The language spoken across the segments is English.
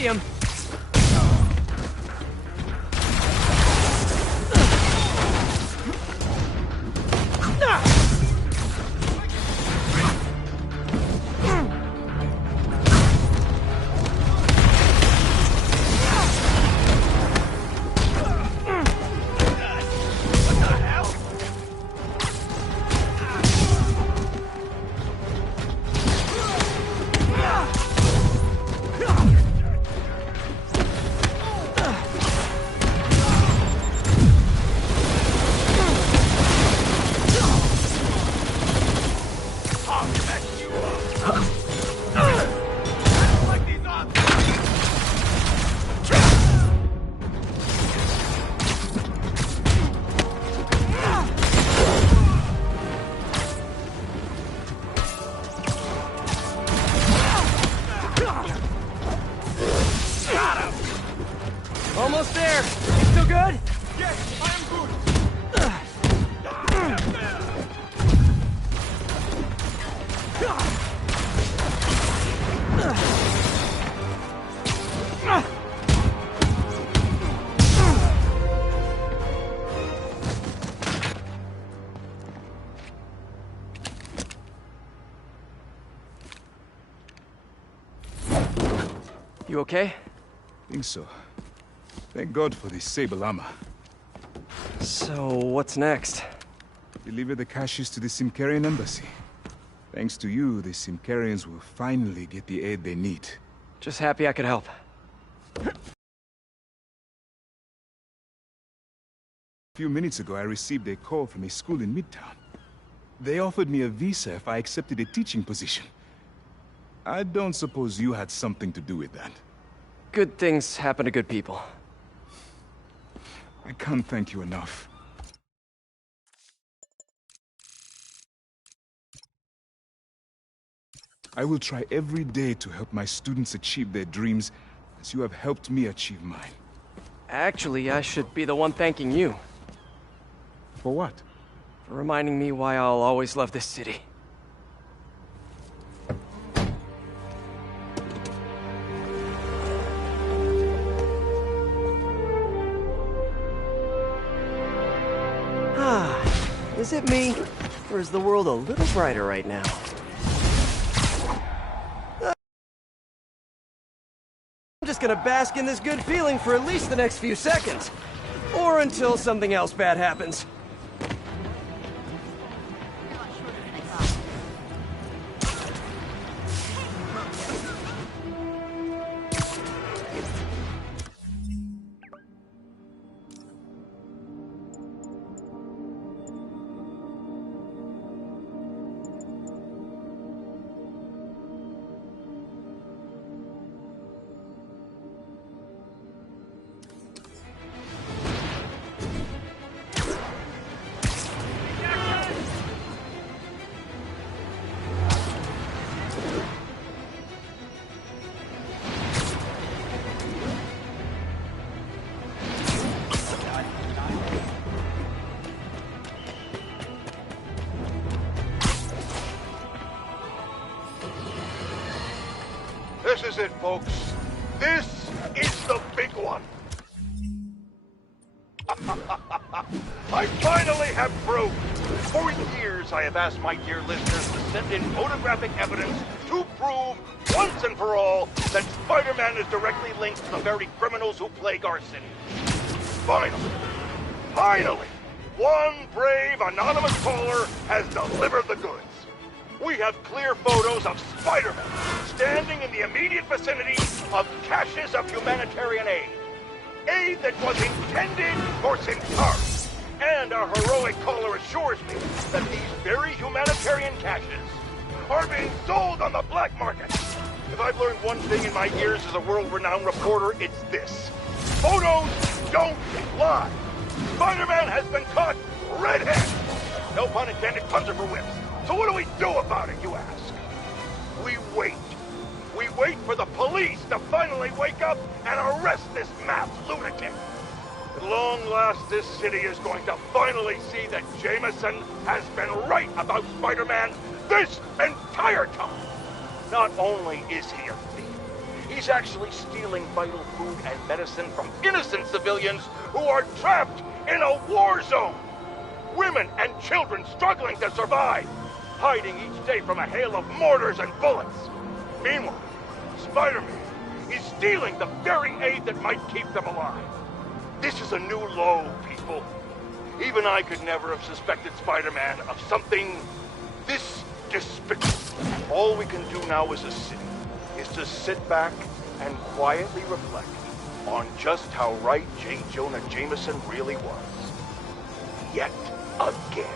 see him. Almost there. You still good? Yes, I am good. You okay? Think so. Thank God for this sable armor. So, what's next? Deliver the caches to the Simkarian embassy. Thanks to you, the Simkarians will finally get the aid they need. Just happy I could help. A few minutes ago, I received a call from a school in Midtown. They offered me a visa if I accepted a teaching position. I don't suppose you had something to do with that. Good things happen to good people. I can't thank you enough. I will try every day to help my students achieve their dreams, as you have helped me achieve mine. Actually, I should be the one thanking you. For what? For reminding me why I'll always love this city. Is it me? Or is the world a little brighter right now? I'm just gonna bask in this good feeling for at least the next few seconds. Or until something else bad happens. This is it, folks. This is the big one. I finally have proof. For years, I have asked my dear listeners to send in photographic evidence to prove, once and for all, that Spider-Man is directly linked to the very criminals who plague our city. Finally, one brave, anonymous caller has delivered the goods. We have clear photos of Spider-Man standing in the immediate vicinity of caches of humanitarian aid. Aid that was intended for Centauri. And our heroic caller assures me that these very humanitarian caches are being sold on the black market. If I've learned one thing in my years as a world-renowned reporter, it's this. Photos don't lie. Spider-Man has been caught red-handed. No pun intended, puns are for whips. So what do we do about it, you ask? We wait. We wait for the police to finally wake up and arrest this masked lunatic. At long last, this city is going to finally see that Jameson has been right about Spider-Man this entire time. Not only is he a thief, he He's actually stealing vital food and medicine from innocent civilians who are trapped in a war zone. Women and children struggling to survive, hiding each day from a hail of mortars and bullets. Meanwhile, Spider-Man is stealing the very aid that might keep them alive. This is a new low, people. Even I could never have suspected Spider-Man of something this despicable. All we can do now as a city is to sit back and quietly reflect on just how right J. Jonah Jameson really was. Yet again.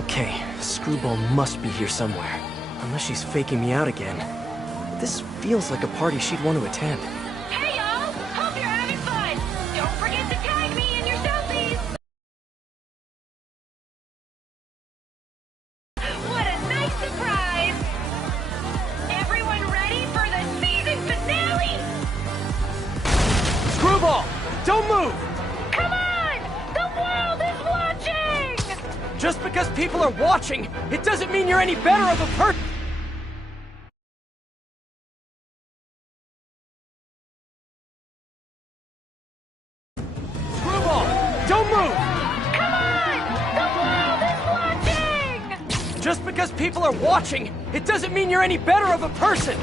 Okay, Screwball must be here somewhere. Unless she's faking me out again. This feels like a party she'd want to attend. Hey y'all! Hope you're having fun! Don't forget to tag me in your selfies! What a nice surprise! Everyone ready for the season finale? Screwball! Don't move! Come on! The world is watching! Just because people are watching, it doesn't mean you're any better of a person! Don't move! Come on! The world is watching! Just because people are watching, it doesn't mean you're any better of a person!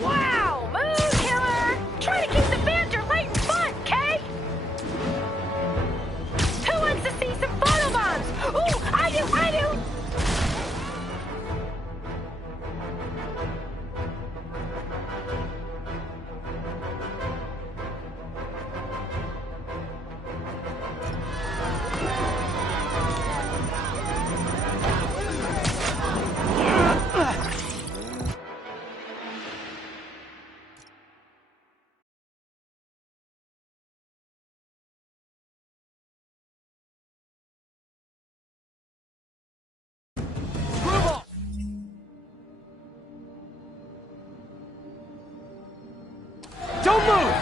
Wow! Mood killer! Try to keep the banter light and fun, Kay! Who wants to see some photobombs? Ooh, I do! Don't move!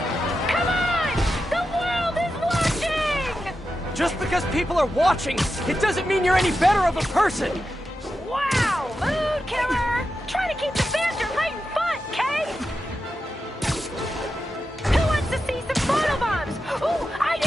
Come on! The world is watching! Just because people are watching, it doesn't mean you're any better of a person! Wow! Mood killer! Try to keep the banter light and fun, Kay! Who wants to see some photobombs? Ooh, I do!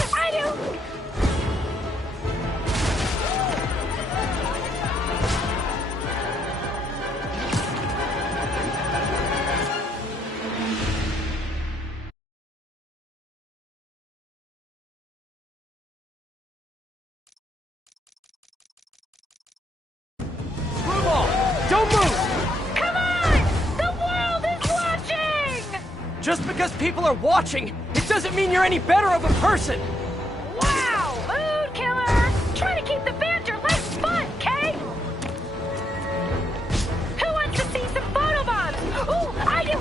Don't move! Come on! The world is watching! Just because people are watching, it doesn't mean you're any better of a person! Wow! Mood killer! Try to keep the banter light and fun, Kay! Who wants to see some photobombs? Ooh, I do!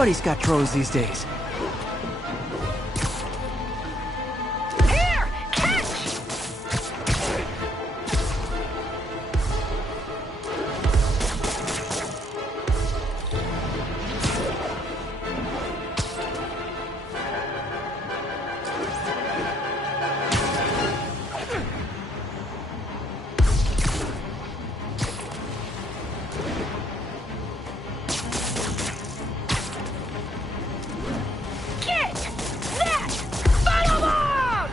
everybody's got drones these days. Here! Catch! Get that photobomb!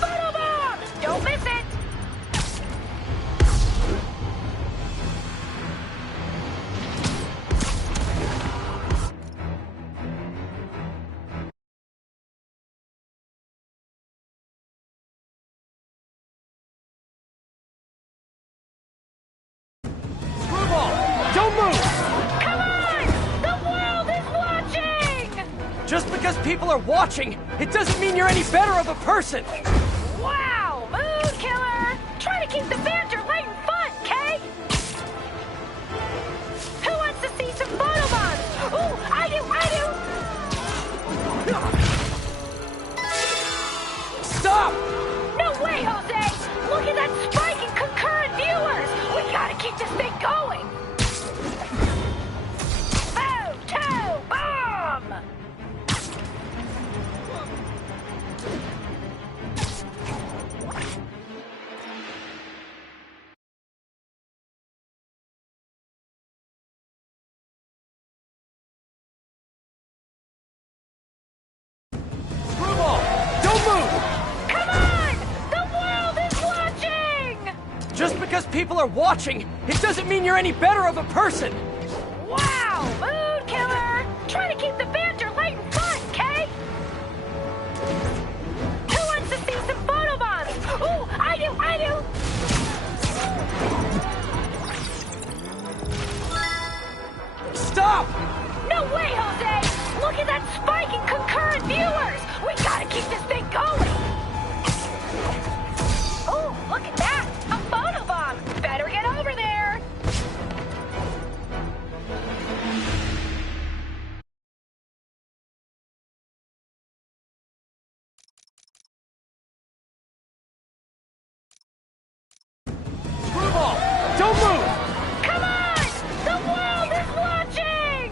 Photobomb! Don't miss it! Screwball! Don't move! Come on! The world is watching! Just because people are watching, it doesn't mean you're any better of a person! Wow! Mood killer! Try to keep the banter light and fun, Kay! Who wants to see some photobombs? Ooh, I do! Stop! No way, Jose! Look at that spike in concurrent viewers! We gotta keep this thing going! Photo-bomb! Screwball! Don't move! Come on! The world is watching! Just because people are watching, it doesn't mean you're any better of a person! Wow! Mood killer! Try to keep the banter light and fun, Kay! Who wants to see some photobombs? Ooh, I do! Stop! No way, Jose! Look at that spike in concurrent viewers! We gotta keep this thing going! Oh, look at that! A photobomb! Better get over there! Screwball! Don't move! Come on! The world is watching!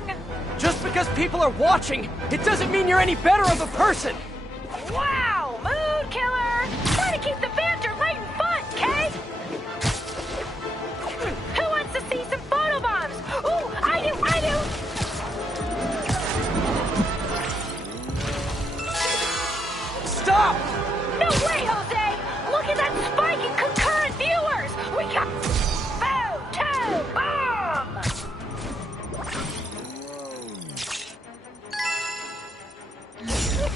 Just because people are watching, it doesn't mean you're any better of a person! Wow! Mood killer! Try to keep the banter light and fun, Kay! Who wants to see some photobombs? Ooh, I do! Stop! No way, Jose! Look at that spike in concurrent viewers! We got photo-bomb!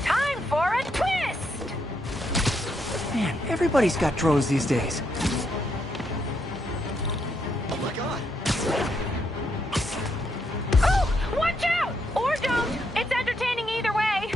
Time for a twist! Man, everybody's got drones these days. Oh, watch out! Or don't. It's entertaining either way.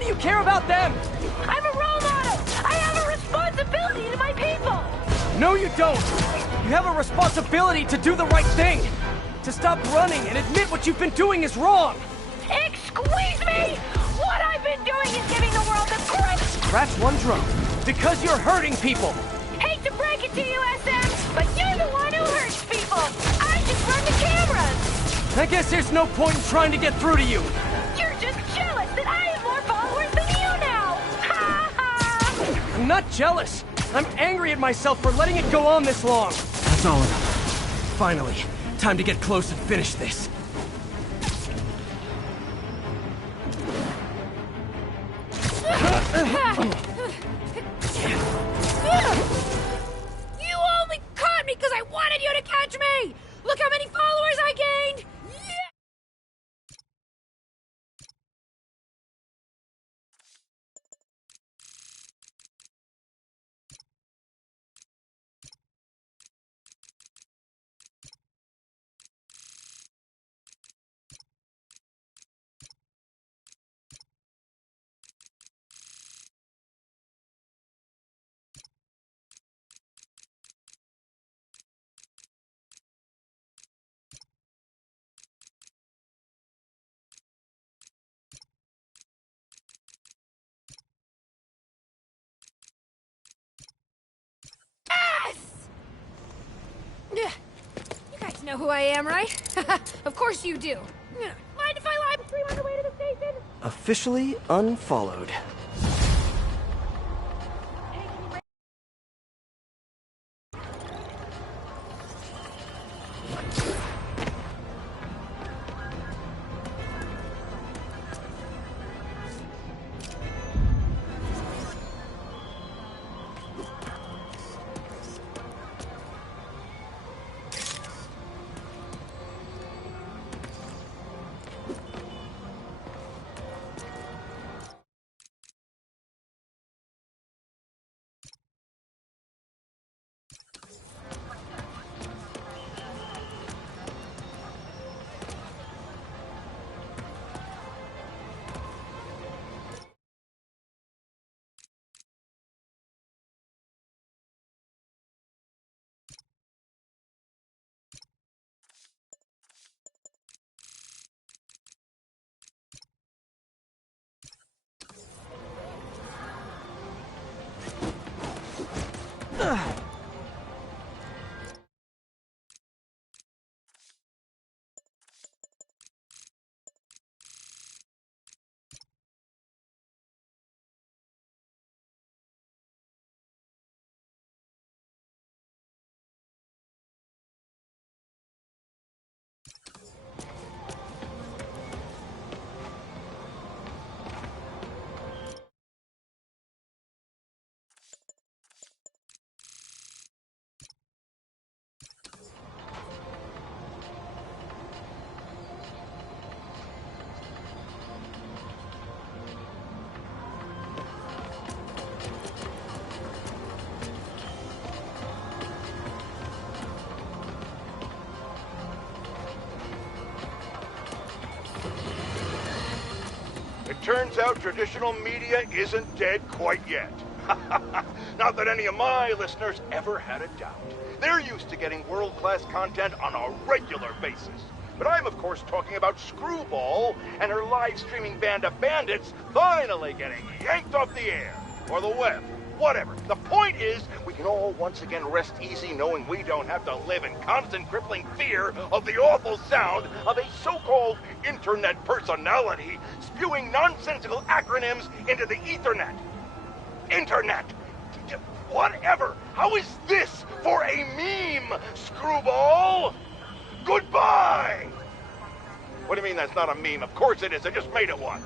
Why do you care about them? I'm a role model! I have a responsibility to my people! No, you don't! You have a responsibility to do the right thing! To stop running and admit what you've been doing is wrong! Excuse me! What I've been doing is giving the world a great... Scratch one drum. Because you're hurting people! Hate to break it to you, SM, but you're the one who hurts people! I just run the cameras! I guess there's no point in trying to get through to you! You're just jealous that I have more followers than you now! Ha ha! I'm not jealous! I'm angry at myself for letting it go on this long! That's all enough. Finally, time to get close and finish this. You only caught me because I wanted you to catch me! Look how many followers I gained! You guys know who I am, right? Of course you do. Mind if I live stream on the way to the station? Officially unfollowed. Turns out traditional media isn't dead quite yet. Not that any of my listeners ever had a doubt. They're used to getting world-class content on a regular basis. But I'm, of course, talking about Screwball and her live-streaming band of bandits finally getting yanked off the air. Or the web. Whatever. The point is, we can all once again rest easy knowing we don't have to live in constant crippling fear of the awful sound of a so-called internet personality spewing nonsensical acronyms into the Ethernet. Internet. Whatever. How is this for a meme, Screwball? Goodbye! What do you mean that's not a meme? Of course it is. I just made it one.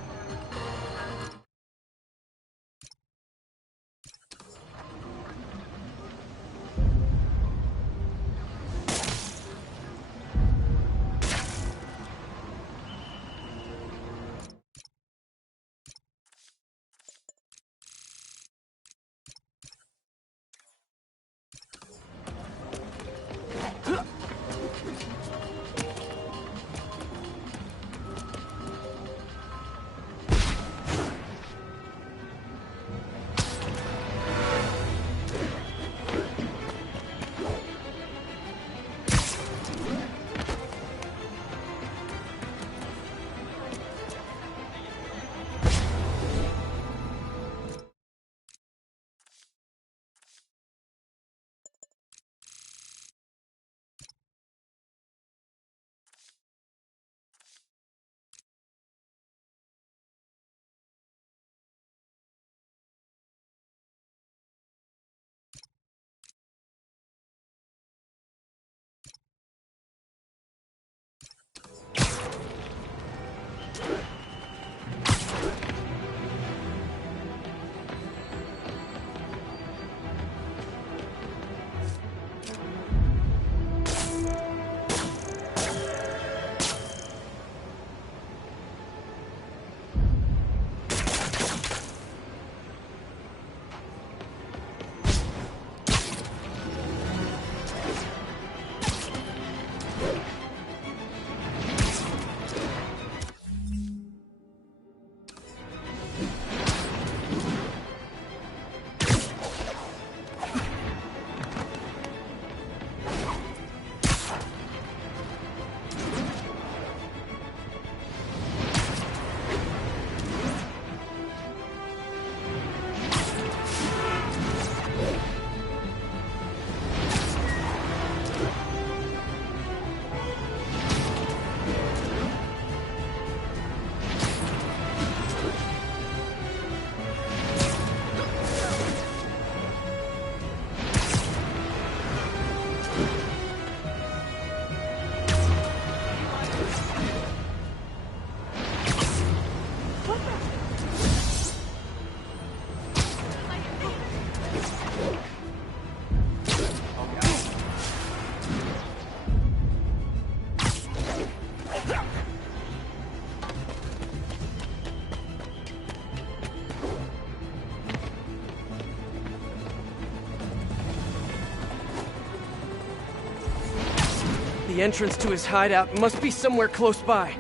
The entrance to his hideout must be somewhere close by.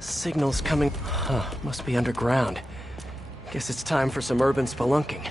Signals coming... Huh, must be underground. Guess it's time for some urban spelunking.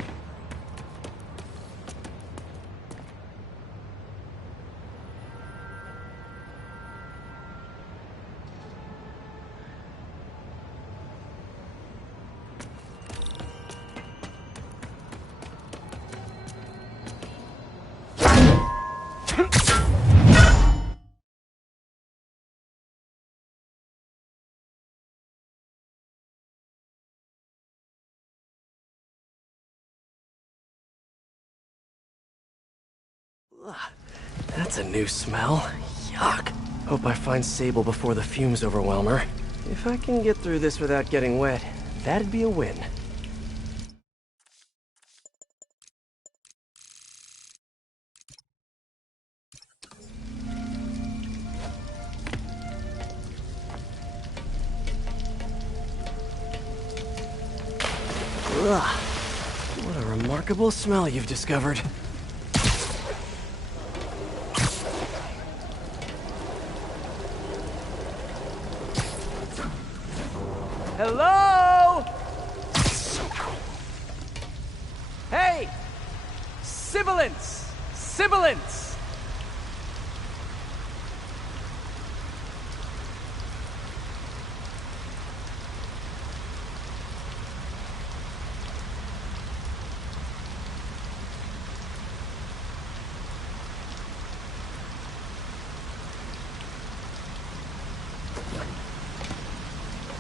That's a new smell. Yuck. Hope I find Sable before the fumes overwhelm her. If I can get through this without getting wet, that'd be a win. Ugh. What a remarkable smell you've discovered. Hello? So cool. Hey! Sibilance! Sibilance!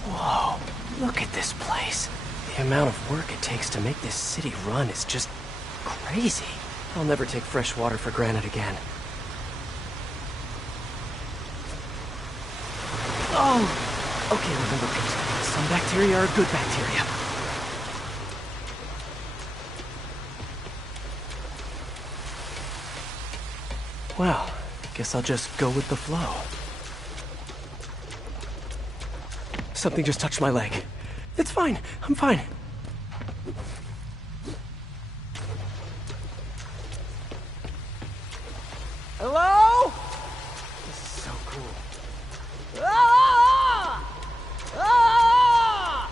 Whoa, look at this place. The amount of work it takes to make this city run is just crazy. I'll never take fresh water for granted again. Oh! Okay, remember, Pete. Some bacteria are good bacteria. Well, guess I'll just go with the flow. Something just touched my leg. It's fine. I'm fine. Hello? This is so cool. Ah! Ah!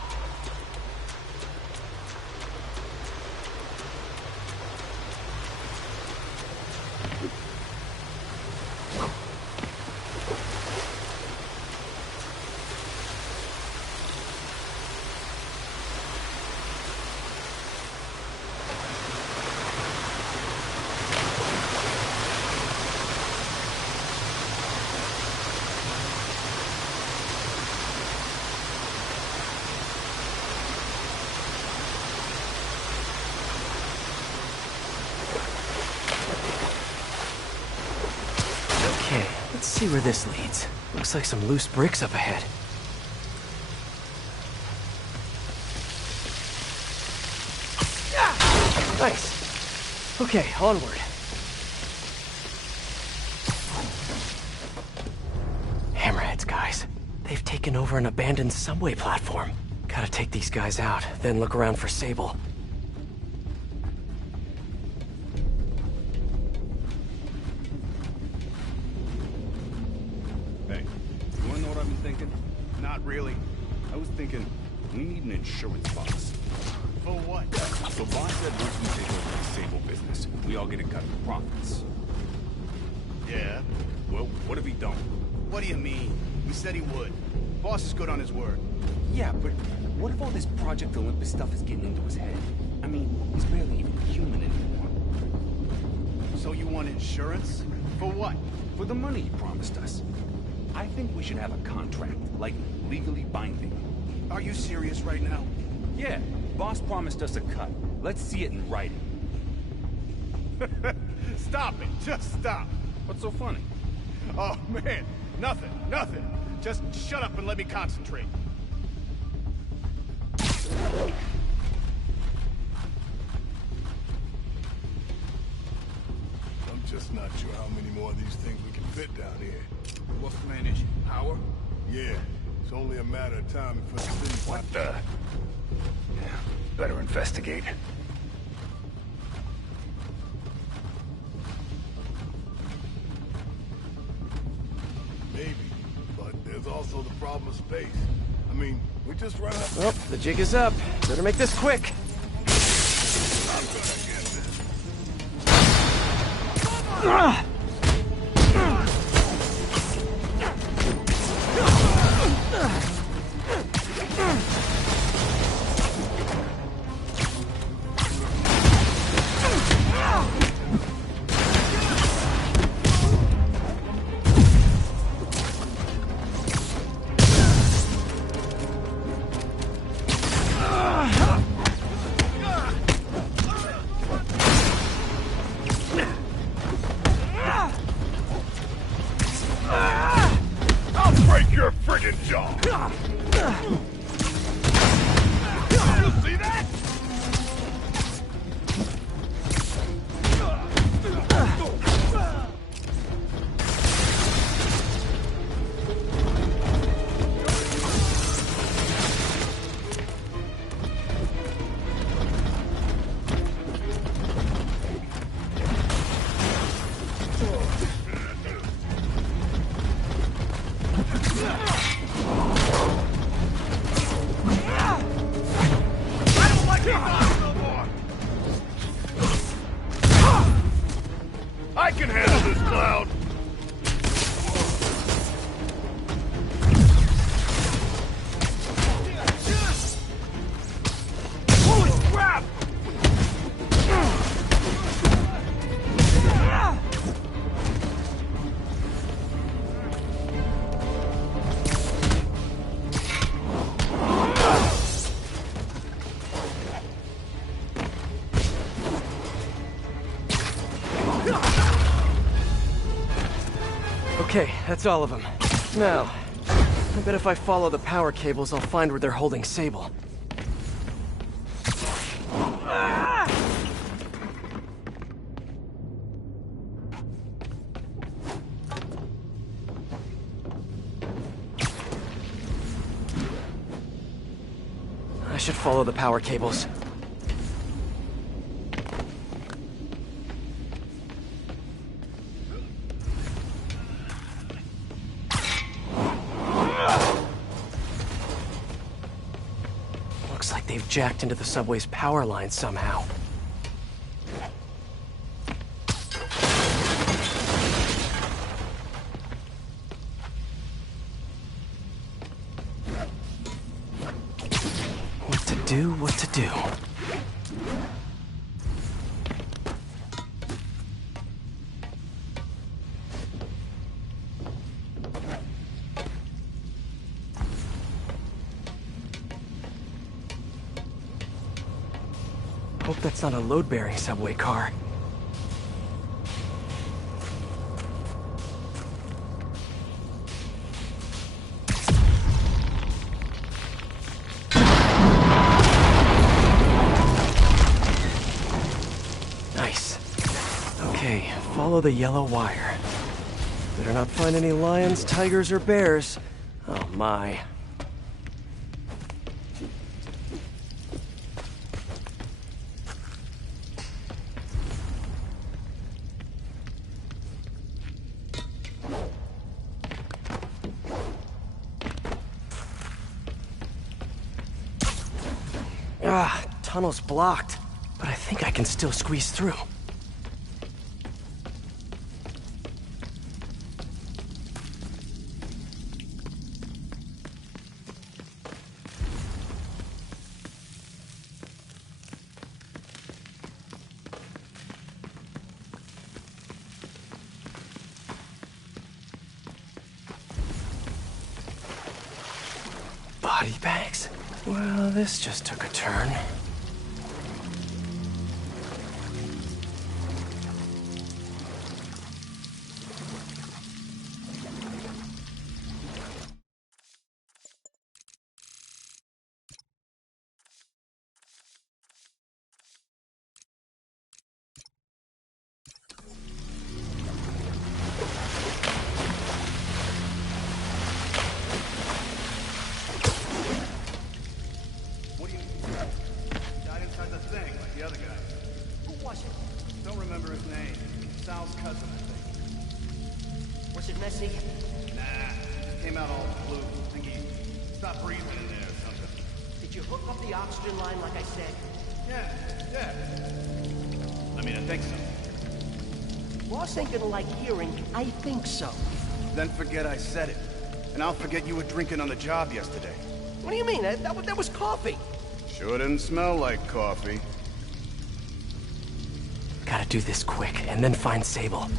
Okay, let's see where this leads. Looks like some loose bricks up ahead. Ah! Nice. Okay, onward. Hammerheads, guys. They've taken over an abandoned subway platform. Gotta take these guys out, then look around for Sable. Really? I was thinking, we need an insurance box. For what? So Boss said once we take over the Sable business, we all get a cut of the profits. Yeah? Well, what if he don't? What do you mean? He said he would. Boss is good on his word. Yeah, but what if all this Project Olympus stuff is getting into his head? I mean, he's barely even human anymore. So you want insurance? For what? For the money he promised us. I think we should have a contract, like legally binding. Are you serious right now? Yeah, boss promised us a cut. Let's see it in writing. Stop it. Just stop. What's so funny? Oh, man. Nothing. Just shut up and let me concentrate. I'm just not sure how many more of these things we can fit down here. What's the main issue? Power? Yeah, it's only a matter of time before the city... What the? Yeah, better investigate. Maybe, but there's also the problem of space. I mean, we just run up... Well, the jig is up. Better make this quick. I'm gonna get this. I'll break your friggin' jaw! You see that? I can handle this clown! Holy crap! Okay, that's all of them. Now, I bet if I follow the power cables, I'll find where they're holding Sable. I should follow the power cables. Looks like they've jacked into the subway's power line somehow. What to do? Hope that's not a load-bearing subway car. Nice. Okay, follow the yellow wire. Better not find any lions, tigers, or bears. Oh my. Tunnel's blocked, but I think I can still squeeze through. Body bags? Well, this just took a turn. What do you... Died inside the thing, like the other guy. Who was it? Don't remember his name. Sal's cousin, I think. Was it messy? Nah, came out all blue. I think he stopped breathing in there or something. Did you hook up the oxygen line like I said? Yeah. I mean, I think so. Boss ain't gonna like hearing, I think so. Then forget I said it. And I'll forget you were drinking on the job yesterday. What do you mean? That was coffee. Sure didn't smell like coffee. Gotta do this quick, and then find Sable.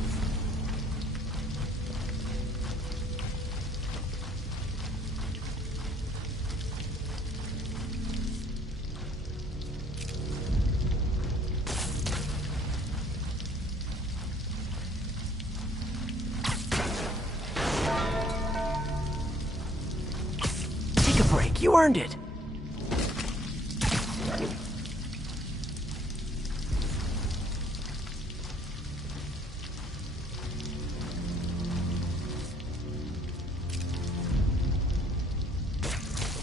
Take a break, you earned it.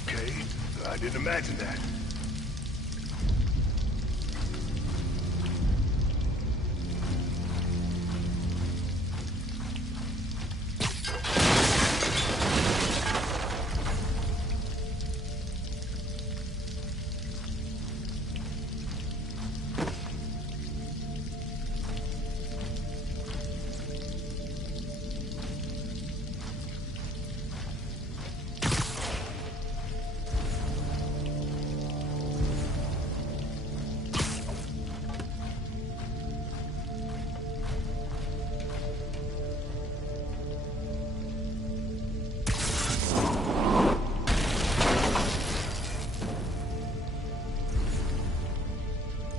Okay, I didn't imagine that.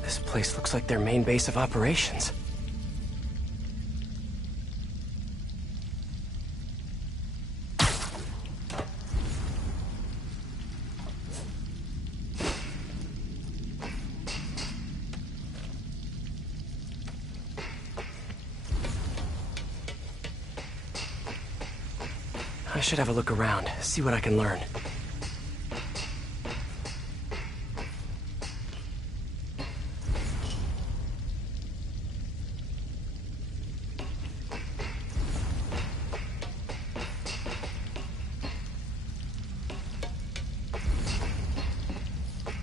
This place looks like their main base of operations. I should have a look around, see what I can learn.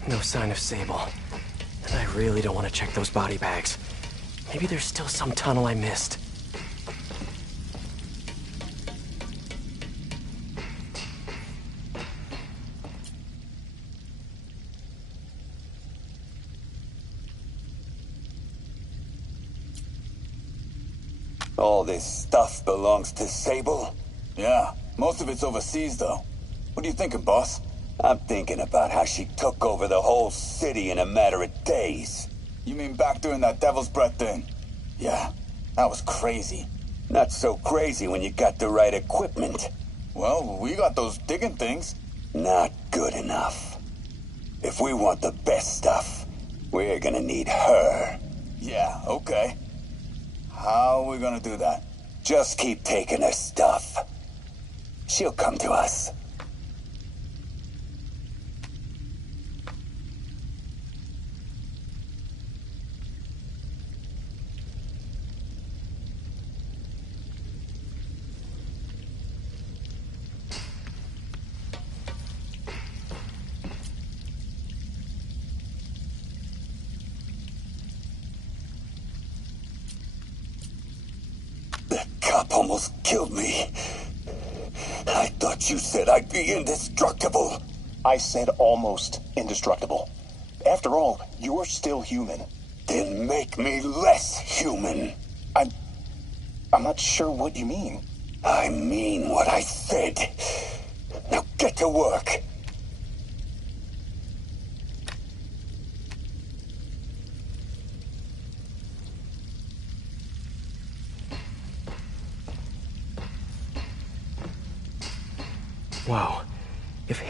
No sign of Sable. And I really don't want to check those body bags. Maybe there's still some tunnel I missed. All this stuff belongs to Sable? Yeah, most of it's overseas, though. What are you thinking, boss? I'm thinking about how she took over the whole city in a matter of days. You mean back during that Devil's Breath thing? Yeah, that was crazy. Not so crazy when you got the right equipment. Well, we got those digging things. Not good enough. If we want the best stuff, we're gonna need her. Yeah, okay. How are we gonna do that? Just keep taking her stuff. She'll come to us. Almost killed me. I thought you said I'd be indestructible. I said almost indestructible. After all, you're still human. Then make me less human. I'm not sure what you mean. I mean what I said. Now get to work.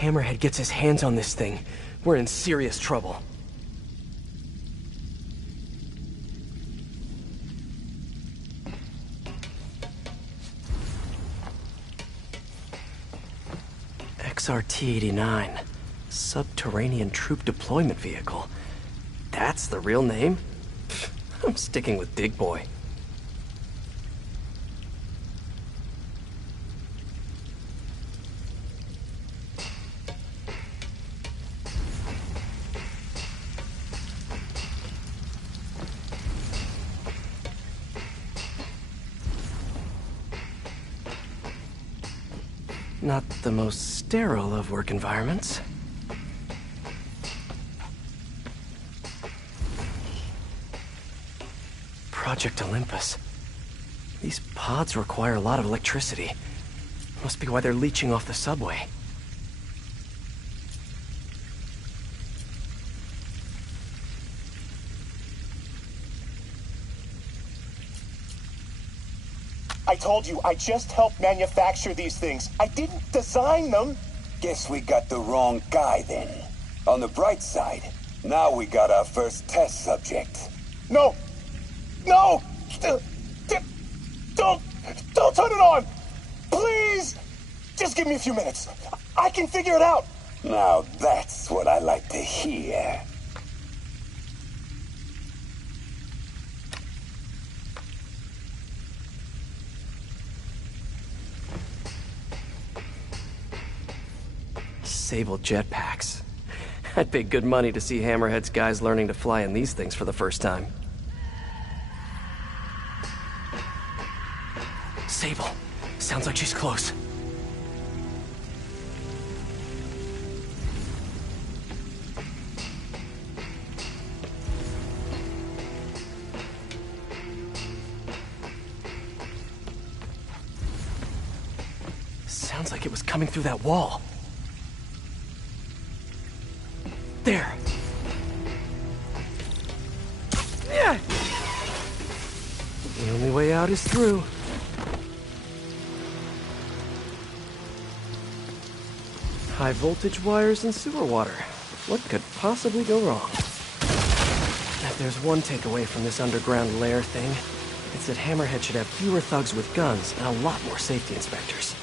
Hammerhead gets his hands on this thing, we're in serious trouble. XRT-89. Subterranean Troop Deployment Vehicle. That's the real name? I'm sticking with Dig Boy. Not the most sterile of work environments. Project Olympus. These pods require a lot of electricity. Must be why they're leeching off the subway. I told you, I just helped manufacture these things. I didn't design them. Guess we got the wrong guy then. On the bright side, now we got our first test subject. No! No! Don't turn it on! Please! Just give me a few minutes. I can figure it out. Now that's what I like to hear. Sable jetpacks. I'd pay good money to see Hammerhead's guys learning to fly in these things for the first time. Sable. Sounds like she's close. Sounds like it was coming through that wall. There. Yeah. The only way out is through. High voltage wires and sewer water. What could possibly go wrong? If there's one takeaway from this underground lair thing, it's that Hammerhead should have fewer thugs with guns and a lot more safety inspectors.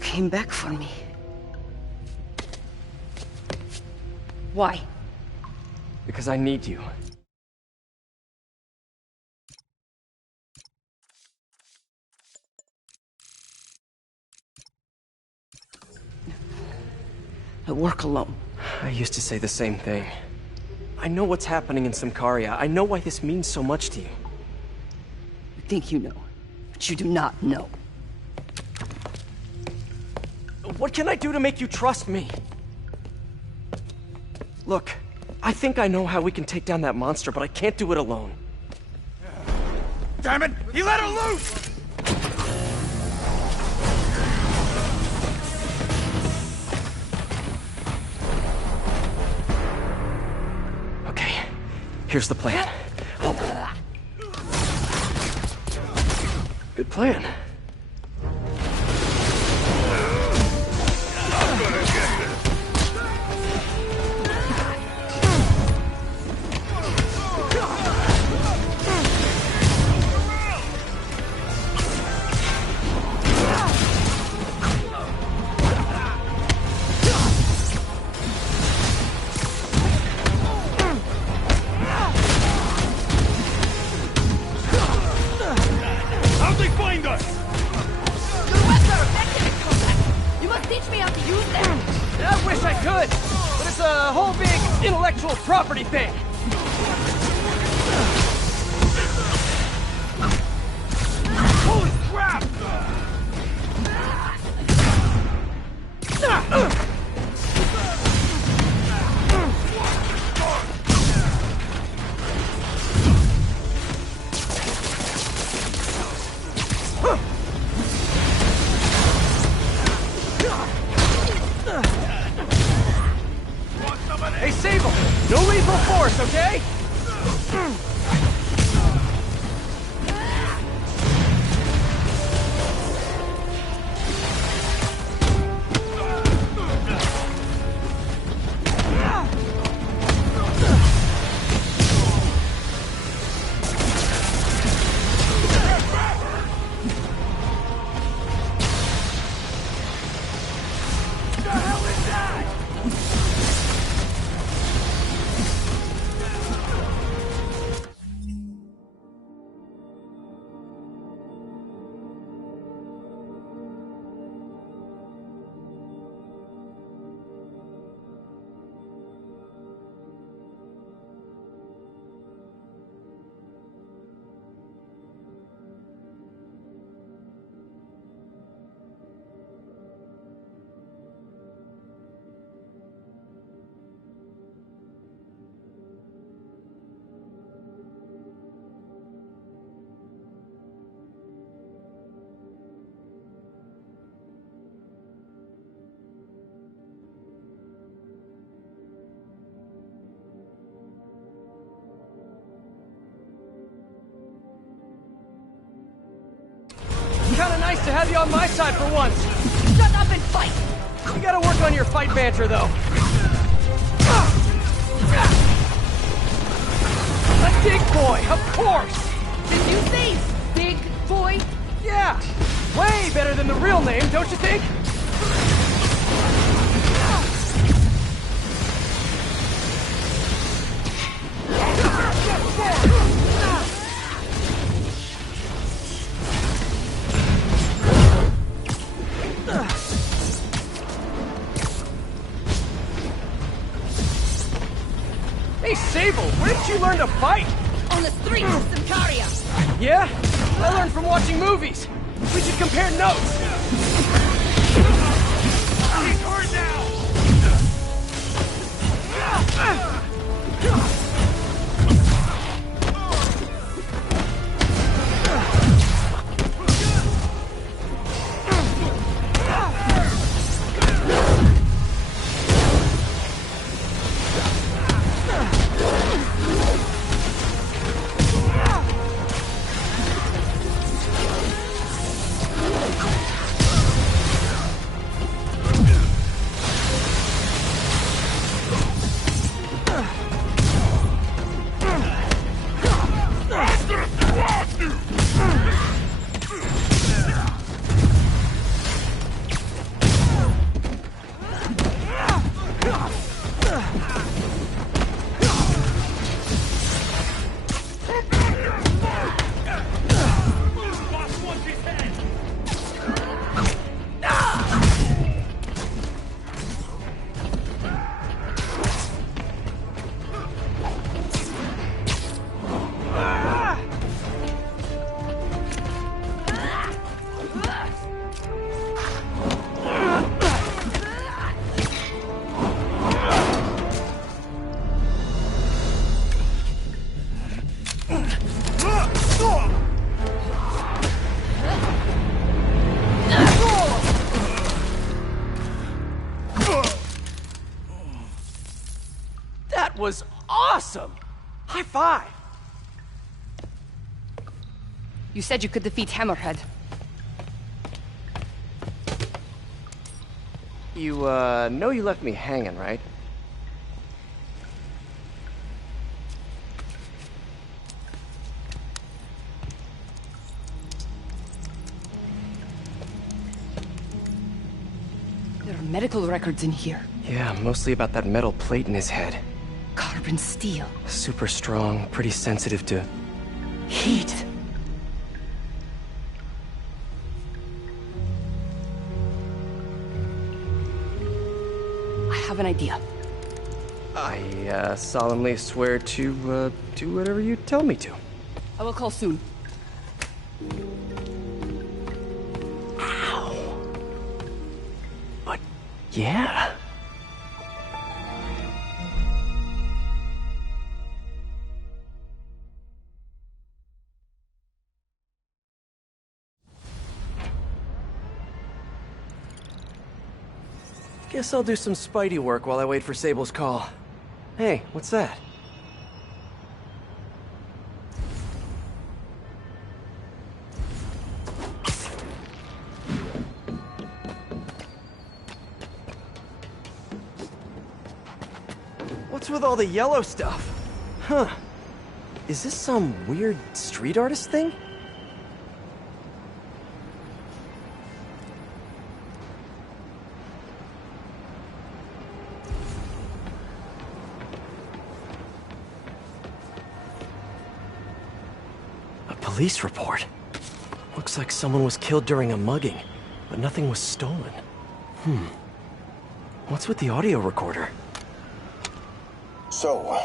Came back for me. Why? Because I need you. I work alone. I used to say the same thing. I know what's happening in Symkaria. I know why this means so much to you. You think you know, but you do not know. What can I do to make you trust me? Look, I think I know how we can take down that monster, but I can't do it alone. Damn it! He let her loose! Okay, here's the plan. Good plan. could, but it's a whole big intellectual property thing. Holy crap! Hey, Sable! No lethal force, okay? Kinda nice to have you on my side for once. Shut up and fight! You gotta work on your fight banter, though. A big boy, of course! Did you say big boy? Yeah! Way better than the real name, don't you think? Hey, Sable, where did you learn to fight? On the streets of Sicaria. Yeah? I learned from watching movies. We should compare notes. He's hurt now! That was awesome! High five! You said you could defeat Hammerhead. You, know you left me hanging, right? There are medical records in here. Yeah, mostly about that metal plate in his head. Carbon steel. Super strong, pretty sensitive to heat. I have have an idea. I solemnly swear to do whatever you tell me to. I will call soon. Ow. But yeah. Guess I'll do some Spidey work while I wait for Sable's call. Hey, what's that? What's with all the yellow stuff? Huh. Is this some weird street artist thing? Police report. Looks like someone was killed during a mugging, but nothing was stolen. What's with the audio recorder? So,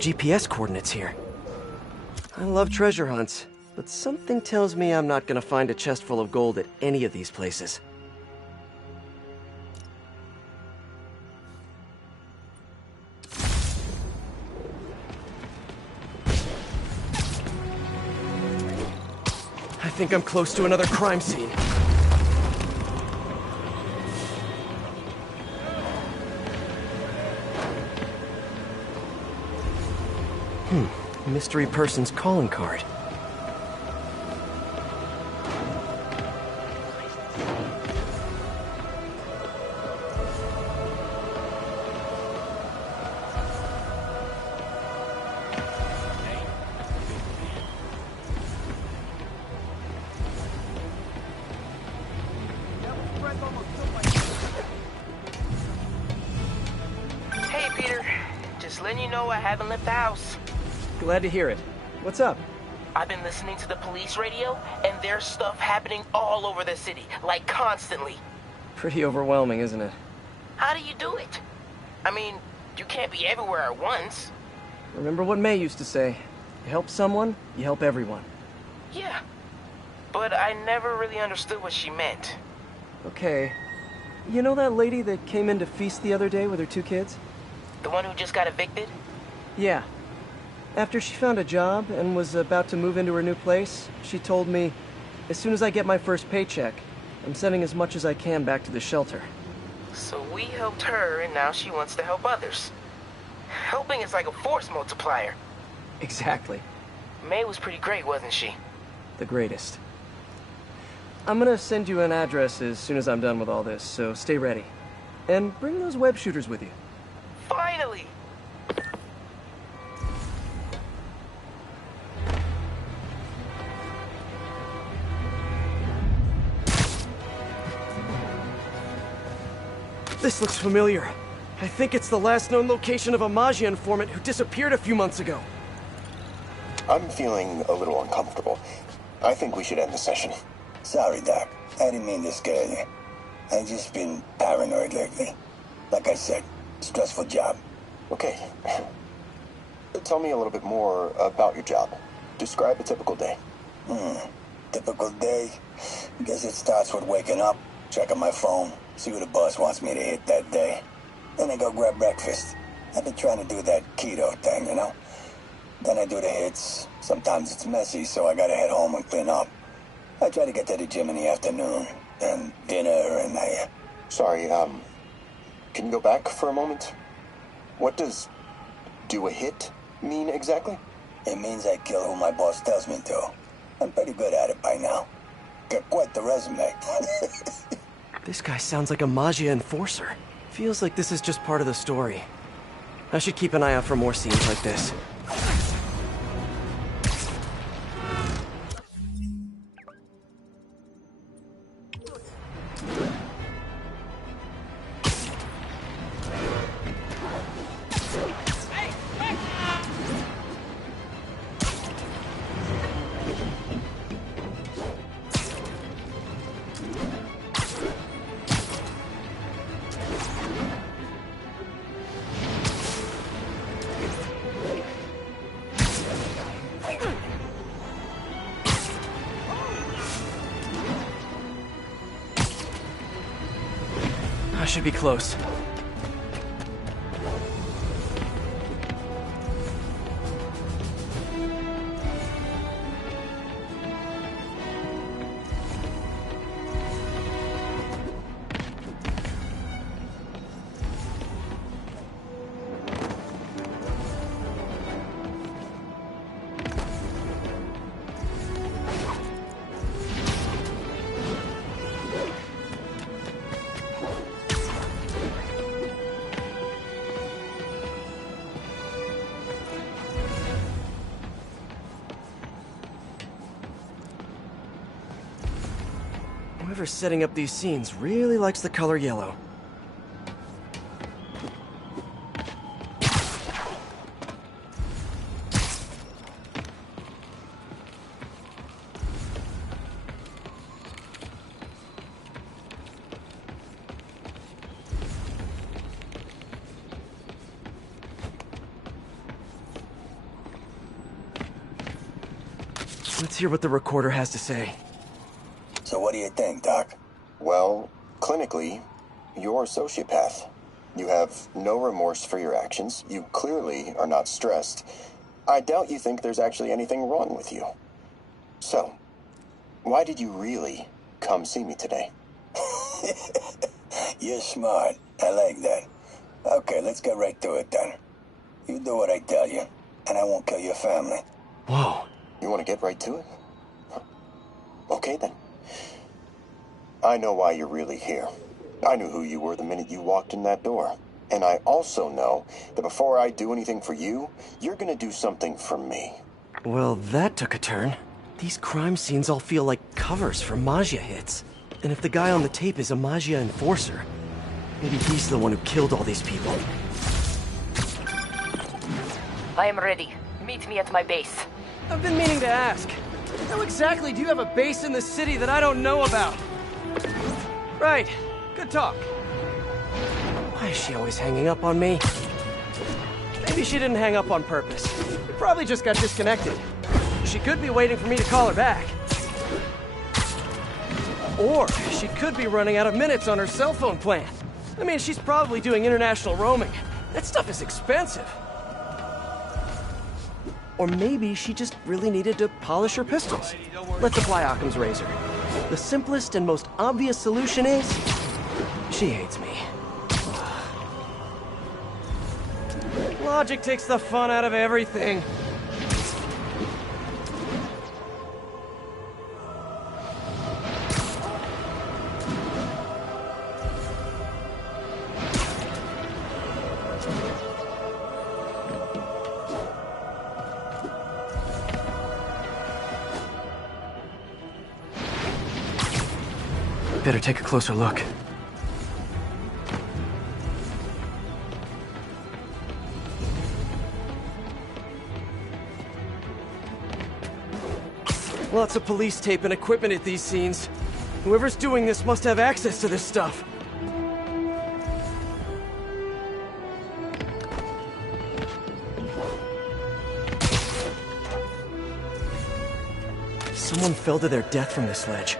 GPS coordinates here. I love treasure hunts, but something tells me I'm not gonna find a chest full of gold at any of these places. I think I'm close to another crime scene. Mystery person's calling card. Hey, Peter. Just letting you know I haven't left the house. Glad to hear it. What's up? I've been listening to the police radio, and there's stuff happening all over the city, like constantly. Pretty overwhelming, isn't it? How do you do it? I mean, you can't be everywhere at once. Remember what May used to say. You help someone, you help everyone. Yeah, but I never really understood what she meant. Okay. You know that lady that came in to feast the other day with her 2 kids? The one who just got evicted? Yeah. After she found a job and was about to move into her new place, she told me, as soon as I get my first paycheck, I'm sending as much as I can back to the shelter. So we helped her, and now she wants to help others. Helping is like a force multiplier. Exactly. May was pretty great, wasn't she? The greatest. I'm gonna send you an address as soon as I'm done with all this, so stay ready. And bring those web shooters with you. Finally! This looks familiar. I think it's the last known location of a Maggia informant who disappeared a few months ago. I'm feeling a little uncomfortable. I think we should end the session. Sorry, Doc. I didn't mean to scare you. I've just been paranoid lately. Like I said, stressful job. Okay. Tell me a little bit more about your job. Describe a typical day. Typical day? Guess it starts with waking up, checking my phone, see who the boss wants me to hit that day. Then I go grab breakfast. I've been trying to do that keto thing, you know? Then I do the hits. Sometimes it's messy, so I gotta head home and clean up. I try to get to the gym in the afternoon, then dinner, and I... Sorry, can you go back for a moment? What does do a hit mean exactly? It means I kill who my boss tells me to. I'm pretty good at it by now. Got quite the resume. This guy sounds like a Maggia enforcer. Feels like this is just part of the story. I should keep an eye out for more scenes like this. I should be close. Whoever's setting up these scenes really likes the color yellow. Let's hear what the recorder has to say. So what do you think, Doc? Well, clinically, you're a sociopath. You have no remorse for your actions. You clearly are not stressed. I doubt you think there's actually anything wrong with you. So, why did you really come see me today? You're smart. I like that. Okay, let's get right to it then. You do what I tell you, and I won't kill your family. Whoa. You want to get right to it? Okay, then. I know why you're really here. I knew who you were the minute you walked in that door. And I also know that before I do anything for you, you're gonna do something for me. Well, that took a turn. These crime scenes all feel like covers for Maggia hits. And if the guy on the tape is a Maggia enforcer, maybe he's the one who killed all these people. I am ready. Meet me at my base. I've been meaning to ask. How exactly do you have a base in the city that I don't know about? Right. Good talk. Why is she always hanging up on me? Maybe she didn't hang up on purpose. We probably just got disconnected. She could be waiting for me to call her back. Or she could be running out of minutes on her cell phone plan. I mean, she's probably doing international roaming. That stuff is expensive. Or maybe she just really needed to polish her pistols. Let's apply Occam's razor. The simplest and most obvious solution is... she hates me. Logic takes the fun out of everything. Better take a closer look. Lots of police tape and equipment at these scenes. Whoever's doing this must have access to this stuff. Someone fell to their death from this ledge.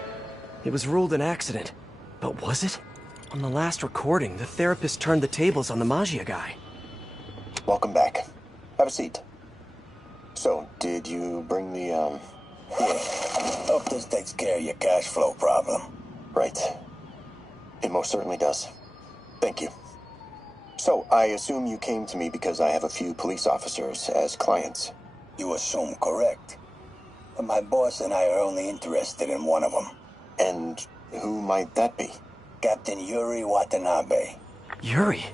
It was ruled an accident. But was it? On the last recording, the therapist turned the tables on the Maggia guy. Welcome back. Have a seat. So, did you bring the, Yeah. Hope this takes care of your cash flow problem. Right. It most certainly does. Thank you. So, I assume you came to me because I have a few police officers as clients. You assume correct. But my boss and I are only interested in one of them. And who might that be? Captain Yuri Watanabe. Yuri?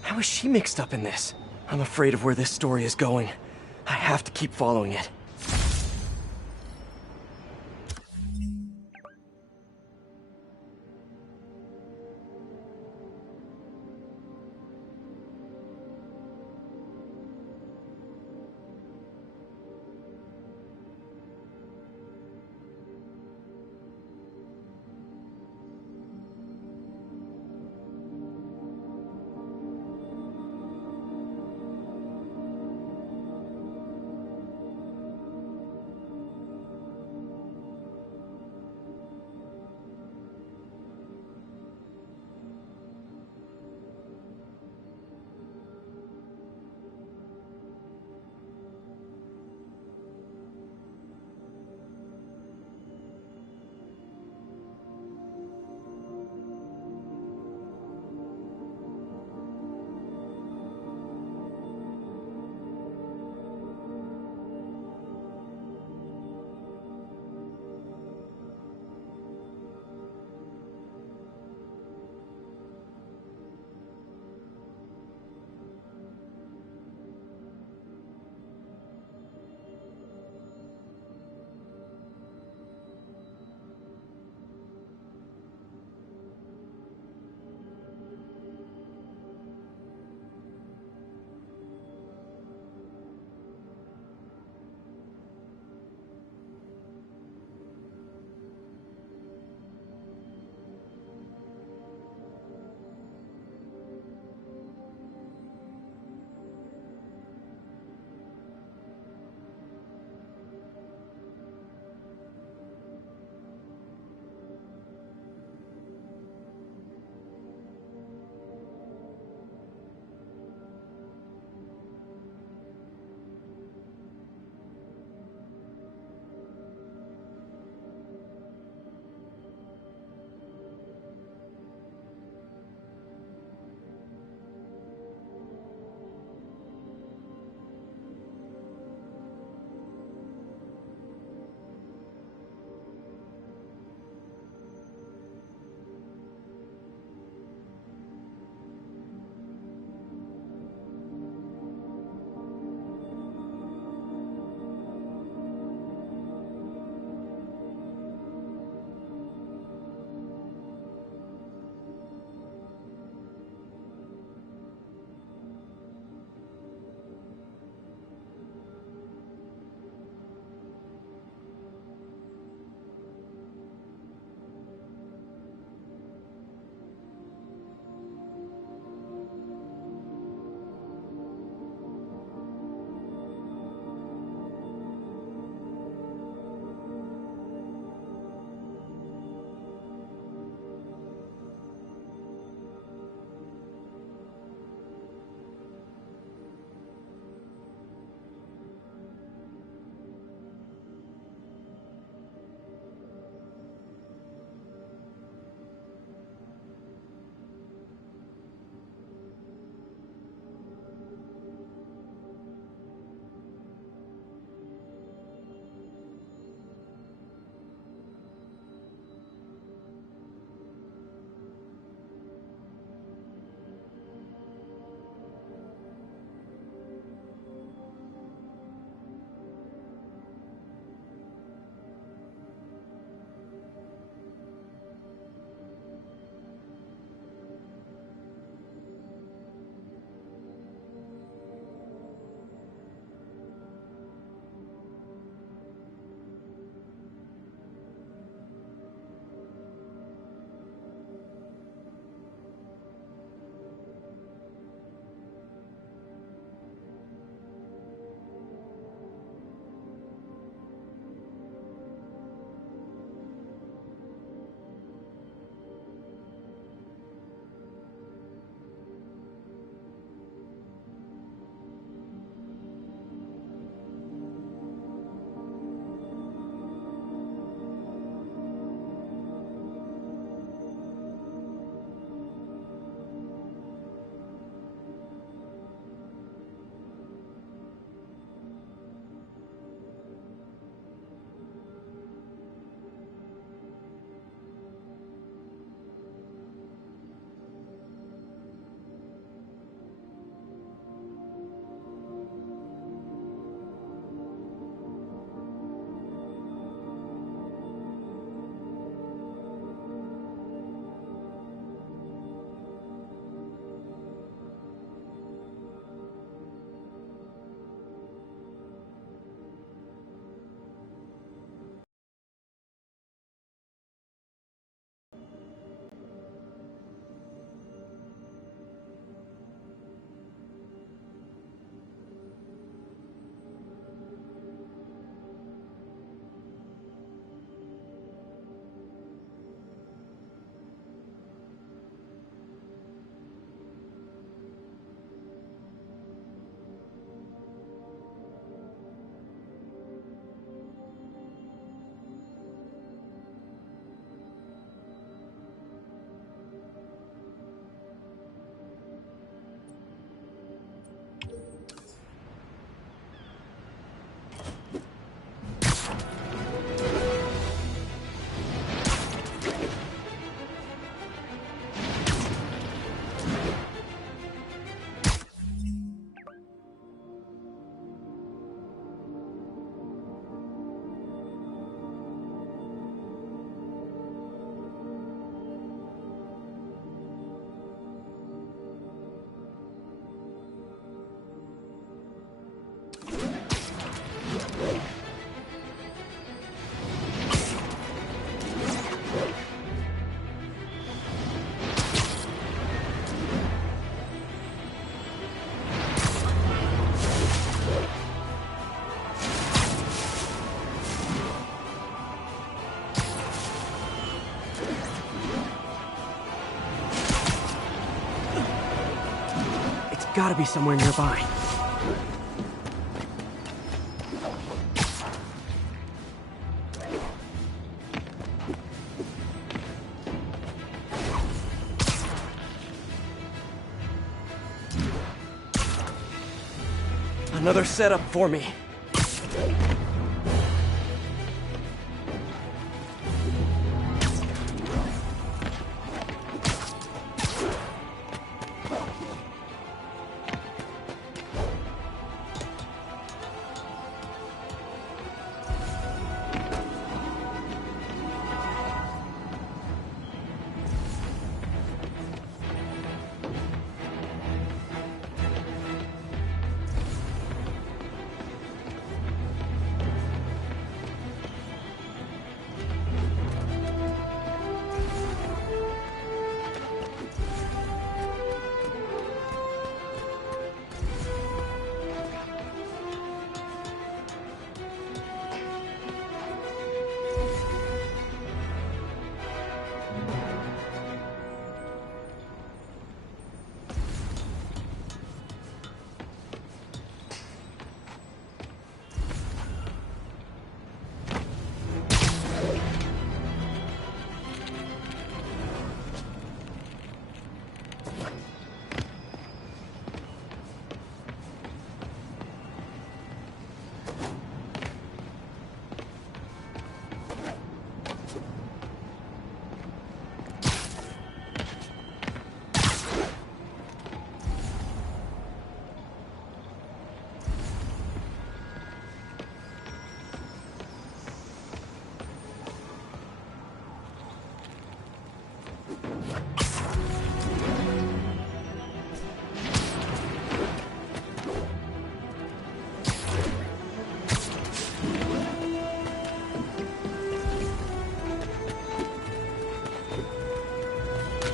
How is she mixed up in this? I'm afraid of where this story is going. I have to keep following it. gotta be somewhere nearby. Another setup for me.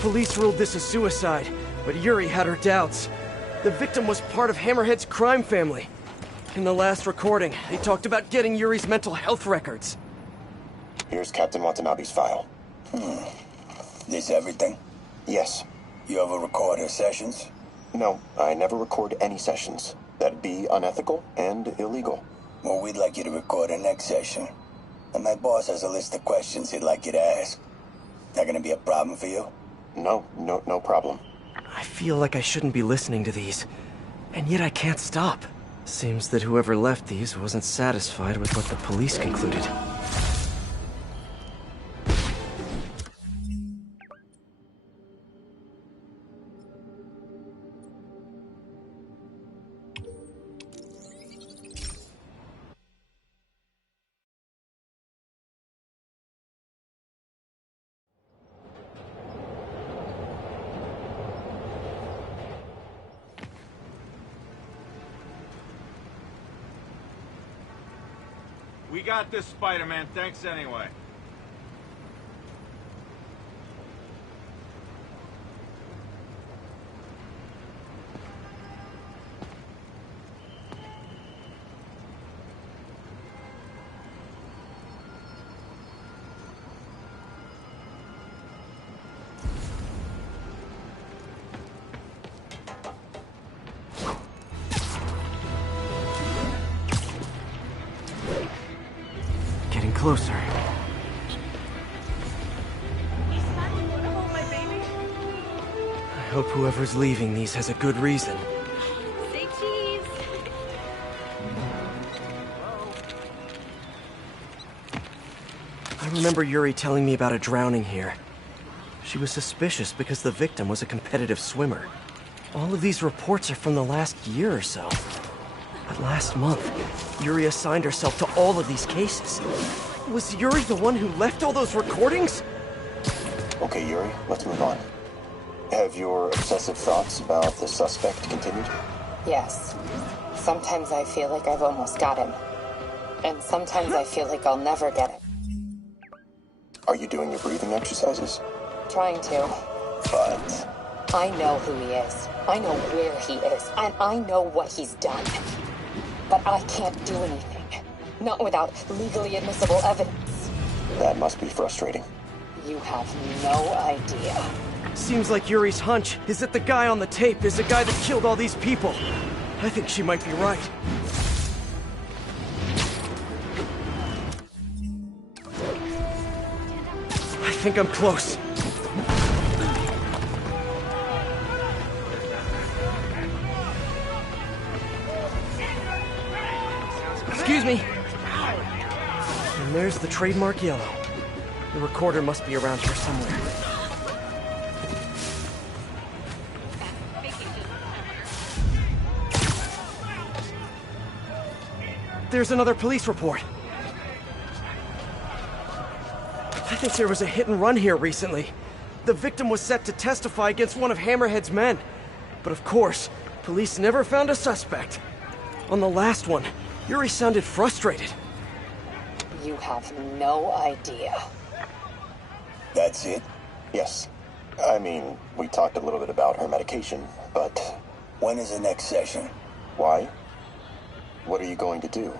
Police ruled this a suicide, but Yuri had her doubts. The victim was part of Hammerhead's crime family. In the last recording, they talked about getting Yuri's mental health records. Here's Captain Watanabe's file. This everything? Yes. You ever record her sessions? No, I never record any sessions. That'd be unethical and illegal. Well, we'd like you to record her next session. And my boss has a list of questions he'd like you to ask. That gonna be a problem for you? No problem. I feel like I shouldn't be listening to these, and yet I can't stop. Seems that whoever left these wasn't satisfied with what the police concluded. We got this, Spider-Man. Thanks anyway. Closer. I hope whoever's leaving these has a good reason. Say cheese. I remember Yuri telling me about a drowning here. She was suspicious because the victim was a competitive swimmer. All of these reports are from the last year or so. But last month, Yuri assigned herself to all of these cases. Was Yuri the one who left all those recordings? Okay, Yuri, let's move on. Have your obsessive thoughts about the suspect continued? Yes. Sometimes I feel like I've almost got him. And sometimes I feel like I'll never get him. Are you doing your breathing exercises? Trying to. But I know who he is. I know where he is. And I know what he's done. But I can't do anything. Not without legally admissible evidence. That must be frustrating. You have no idea. Seems like Yuri's hunch is that the guy on the tape is the guy that killed all these people. I think she might be right. I think I'm close. Excuse me. And there's the trademark yellow. The recorder must be around here somewhere. There's another police report. I think there was a hit and run here recently. The victim was set to testify against one of Hammerhead's men. But of course, police never found a suspect. On the last one, Yuri sounded frustrated. You have no idea. That's it? Yes. I mean, we talked a little bit about her medication, but... When is the next session? Why? What are you going to do?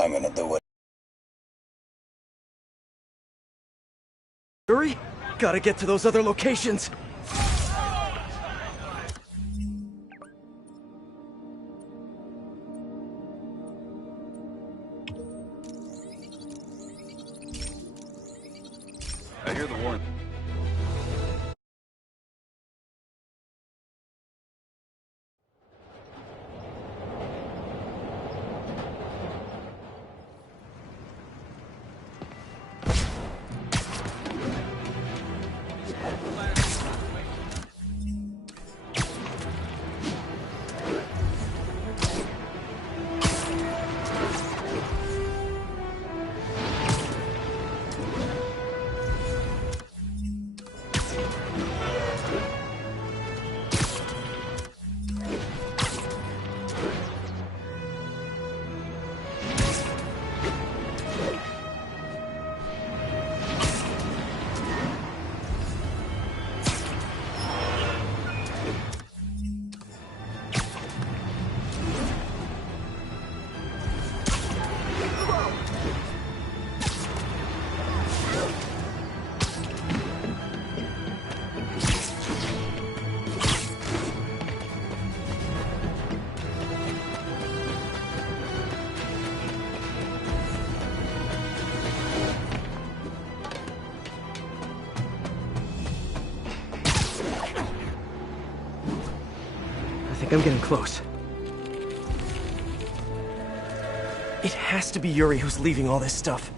I'm gonna do it. Yuri, gotta get to those other locations. I hear the warning. I'm getting close. It has to be Yuri who's leaving all this stuff.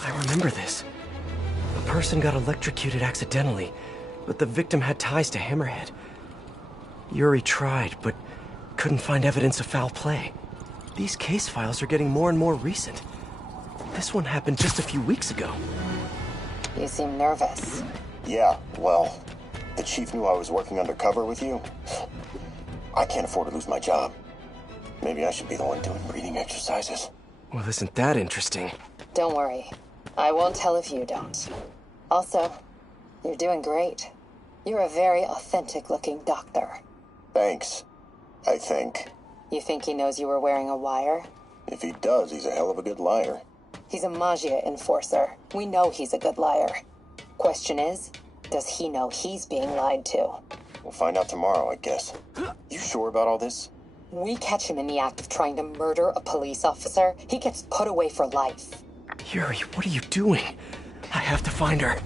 I remember this. A person got electrocuted accidentally, but the victim had ties to Hammerhead. Yuri tried, but couldn't find evidence of foul play. These case files are getting more and more recent. This one happened just a few weeks ago. You seem nervous. Yeah, well, the chief knew I was working undercover with you. I can't afford to lose my job. Maybe I should be the one doing breathing exercises. Well, isn't that interesting? Don't worry. I won't tell if you don't. Also, you're doing great. You're a very authentic-looking doctor. Thanks. I think. You think he knows you were wearing a wire? If he does, he's a hell of a good liar. He's a Magia enforcer. We know he's a good liar. Question is, does he know he's being lied to? We'll find out tomorrow, I guess. You sure about all this? We catch him in the act of trying to murder a police officer, he gets put away for life. Yuri, what are you doing? I have to find her.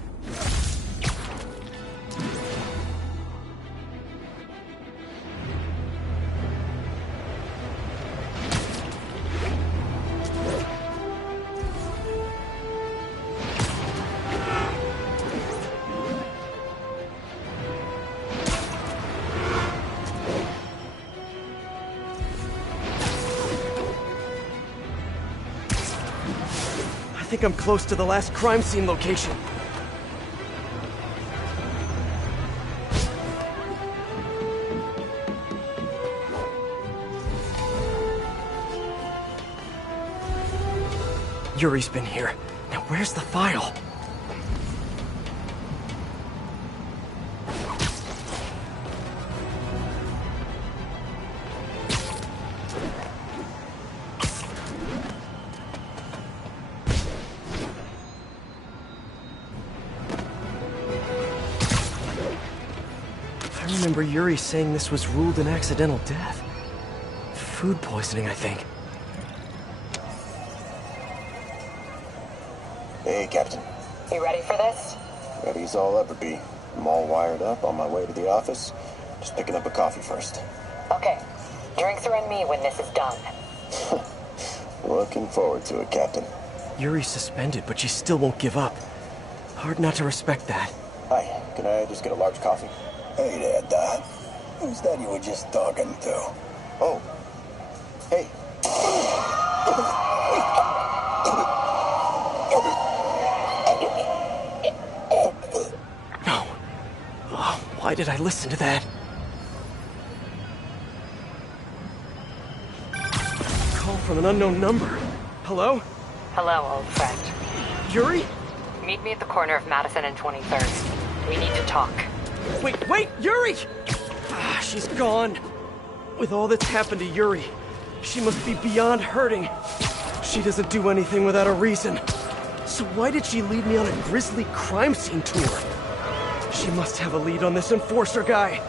like I'm close to the last crime scene location. Yuri's been here. Now where's the file? I remember Yuri saying this was ruled an accidental death. Food poisoning, I think. Hey, Captain. You ready for this? Ready as I'll ever be. I'm all wired up on my way to the office. Just picking up a coffee first. Okay. Drinks are on me when this is done. Looking forward to it, Captain. Yuri's suspended, but she still won't give up. Hard not to respect that. Hi, can I just get a large coffee? Hey there, Doc. Who's that you were just talking to? Oh. Hey. No. Oh, why did I listen to that? Call from an unknown number. Hello? Hello, old friend. Yuri? Meet me at the corner of Madison and 23rd. We need to talk. Wait, Yuri! Ah, she's gone. With all that's happened to Yuri, she must be beyond hurting. She doesn't do anything without a reason. So why did she lead me on a grisly crime scene tour? She must have a lead on this enforcer guy.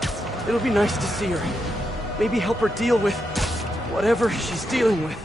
It'll be nice to see her. Maybe help her deal with whatever she's dealing with.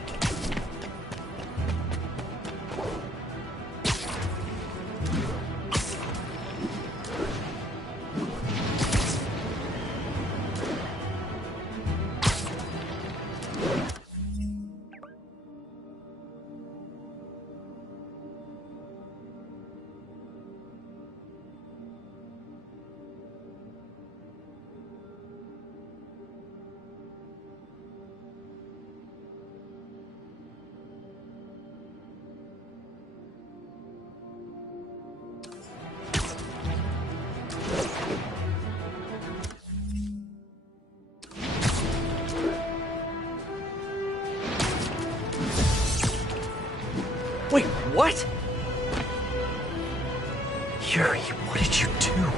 Wait, what? Yuri, what did you do?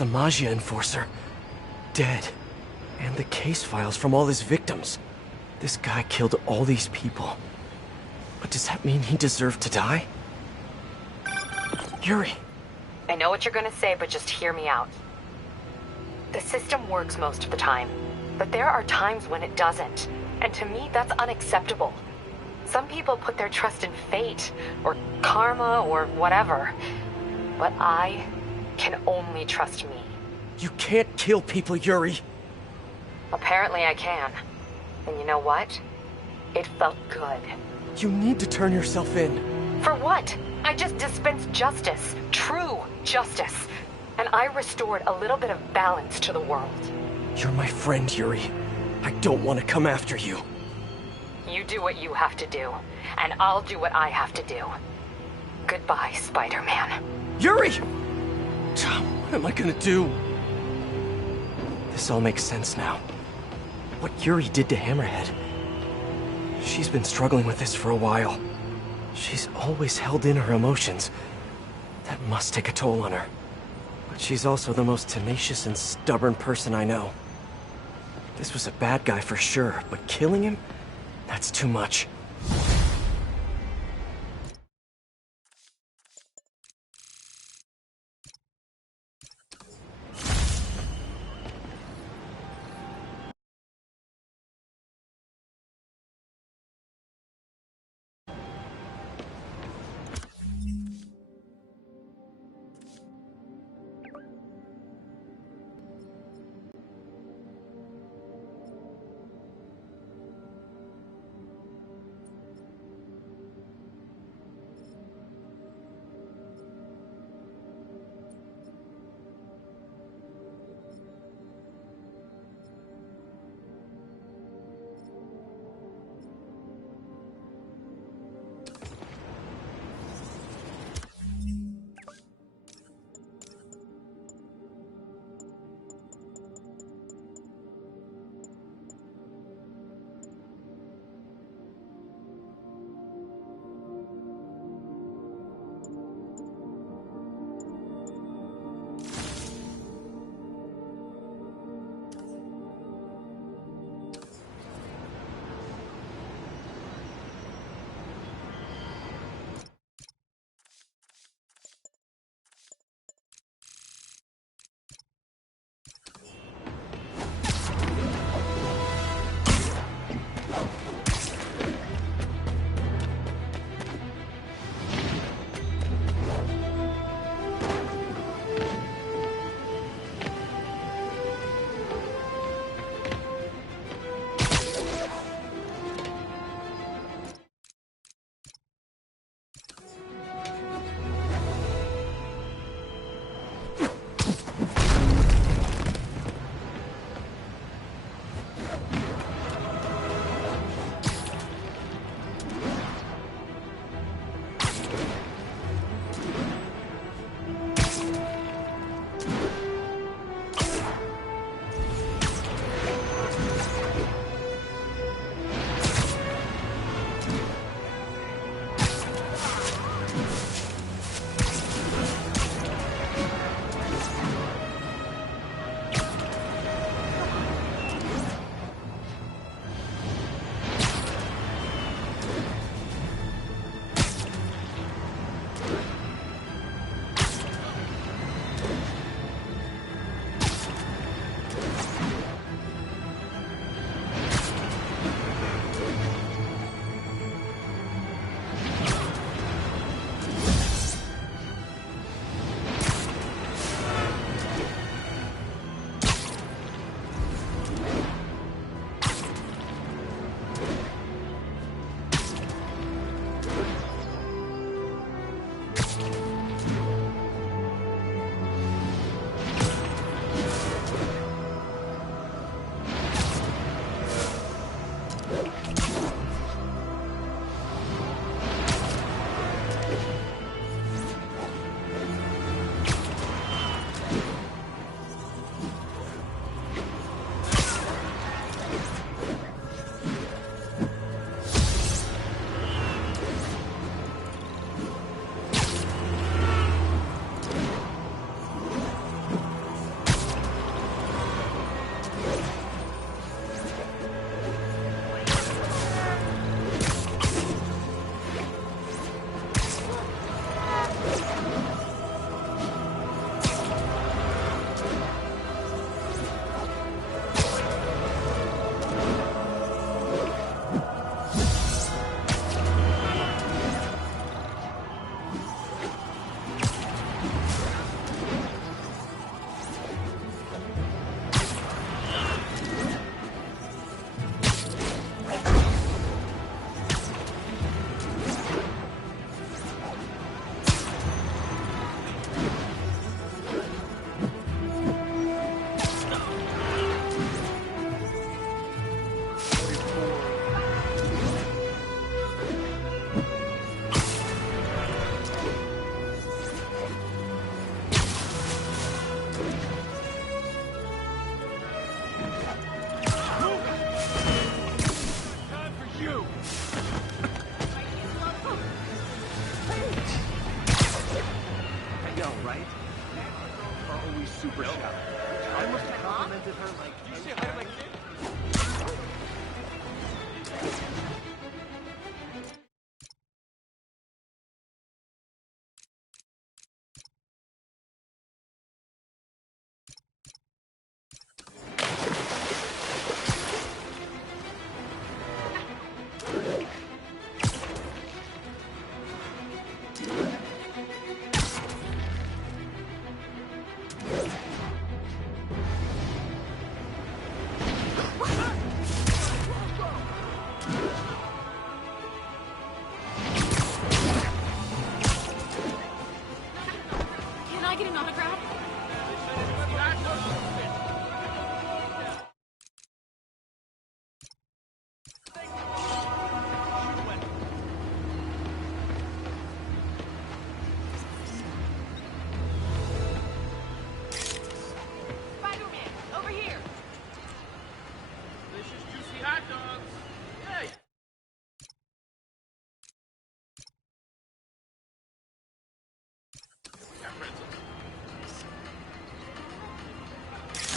the Magia Enforcer. Dead. And the case files from all his victims. This guy killed all these people. But does that mean he deserved to die? Yuri! I know what you're gonna say, but just hear me out. The system works most of the time, but there are times when it doesn't. And to me, that's unacceptable. Some people put their trust in fate, or karma, or whatever. But I can only trust me. You can't kill people, Yuri! Apparently I can. And you know what? It felt good. You need to turn yourself in. For what? I just dispensed justice. True justice. And I restored a little bit of balance to the world. You're my friend, Yuri. I don't want to come after you. You do what you have to do, and I'll do what I have to do. Goodbye, Spider-Man. Yuri! What am I gonna do? This all makes sense now. What Yuri did to Hammerhead. She's been struggling with this for a while. She's always held in her emotions. That must take a toll on her. But she's also the most tenacious and stubborn person I know. This was a bad guy for sure, but killing him? That's too much.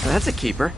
That's a keeper.